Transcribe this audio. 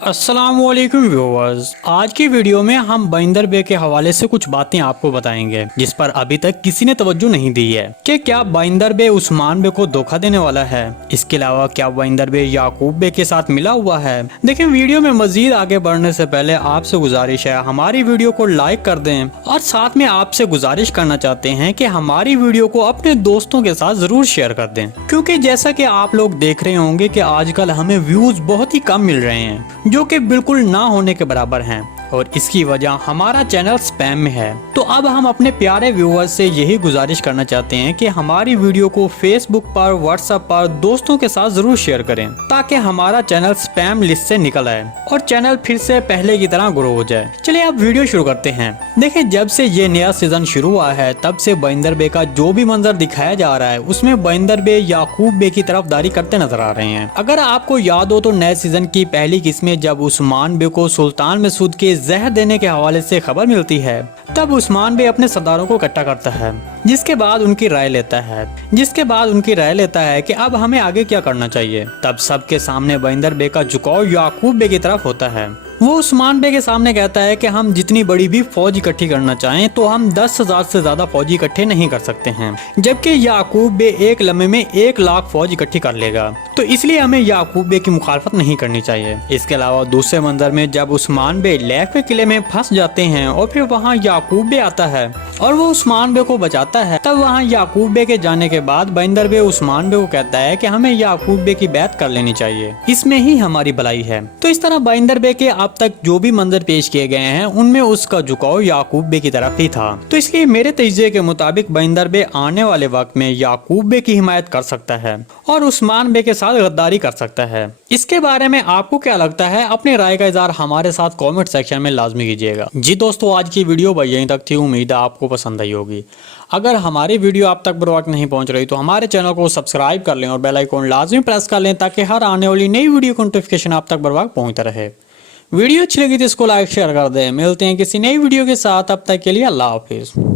अस्सलामुअलैकुम व्यूअर्स, आज की वीडियो में हम बइंदर बे के हवाले से कुछ बातें आपको बताएंगे जिस पर अभी तक किसी ने तवज्जो नहीं दी है कि क्या बइंदर बे उस्मान बे को धोखा देने वाला है। इसके अलावा क्या बइंदर बे याकूब बे के साथ मिला हुआ है। देखिए, वीडियो में मजीद आगे बढ़ने से पहले आपसे गुजारिश है हमारी वीडियो को लाइक कर दें और साथ में आपसे गुजारिश करना चाहते हैं कि हमारी वीडियो को अपने दोस्तों के साथ जरूर शेयर कर दें, क्योंकि जैसा कि आप लोग देख रहे होंगे कि आजकल हमें व्यूज बहुत ही कम मिल रहे हैं जो कि बिल्कुल ना होने के बराबर हैं और इसकी वजह हमारा चैनल स्पैम में है। तो अब हम अपने प्यारे व्यूअर्स से यही गुजारिश करना चाहते हैं कि हमारी वीडियो को फेसबुक पर, व्हाट्सएप पर दोस्तों के साथ जरूर शेयर करें ताकि हमारा चैनल स्पैम लिस्ट से निकल आए और चैनल फिर से पहले की तरह ग्रो हो जाए। चलिए अब वीडियो शुरू करते हैं। देखिए, जब से ये नया सीजन शुरू हुआ है तब से बइंदर बे का जो भी मंजर दिखाया जा रहा है उसमें बइंदर बे याकूब बे की तरफदारी करते नजर आ रहे हैं। अगर आपको याद हो तो नए सीजन की पहली किस्त में जब उस्मान बे को सुल्तान मसूद के जहर देने के हवाले से खबर मिलती है तब उस्मान बे अपने सरदारों को इकट्ठा करता है, जिसके बाद उनकी राय लेता है कि अब हमें आगे क्या करना चाहिए। तब सबके सामने बइंदर बे का झुकाव याकूब बे की तरफ होता है। वो उस्मान बे के सामने कहता है कि हम जितनी बड़ी भी फौज इकट्ठी करना चाहें तो हम 10,000 से ज्यादा फौजी इकट्ठे नहीं कर सकते हैं, जबकि याकूब बे एक लम्हे में 1 लाख फौज इकट्ठी कर लेगा। तो इसलिए हमें याकूब बे की मुखालफत नहीं करनी चाहिए। इसके अलावा दूसरे मंजर में जब उस्मान बे लैफ के किले में फंस जाते हैं और फिर वहाँ याकूब बे आता है और वो उस्मान बे को बचाता है, तब वहाँ याकूब बे के जाने के बाद बइंदर बे उस्मान बे को कहता है कि हमें याकूब बे की बैत कर लेनी चाहिए, इसमें ही हमारी भलाई है। तो इस तरह बइंदर बे के अब तक जो भी मंजर पेश किए गए हैं उनमें उसका झुकाव याकूब बे की तरफ ही था। तो इसलिए मेरे तजज़िये के मुताबिक बइंदर बे आने वाले वक्त में याकूब बे की हिमायत कर सकता है और उस्मान बे के साथ गद्दारी कर सकता है। इसके बारे में आपको क्या लगता है? अपनी राय का इज़हार हमारे साथ कमेंट सेक्शन में लाजमी कीजिएगा। जी दोस्तों, आज की वीडियो बस यहीं तक थी। उम्मीद है आपको पसंद आई होगी। अगर हमारी वीडियो आप तक बर वक्त नहीं पहुंच रही तो हमारे चैनल को सब्सक्राइब कर लें और बेल आइकन लाजमी प्रेस कर लें ताकि हर आने वाली नई वीडियो की नोटिफिकेशन आप तक बर वक्त पहुंचता रहे। वीडियो अच्छी लगी तो इसको लाइक शेयर कर दें। मिलते हैं किसी नई वीडियो के साथ, अब तक के लिए अल्लाह हाफिज़।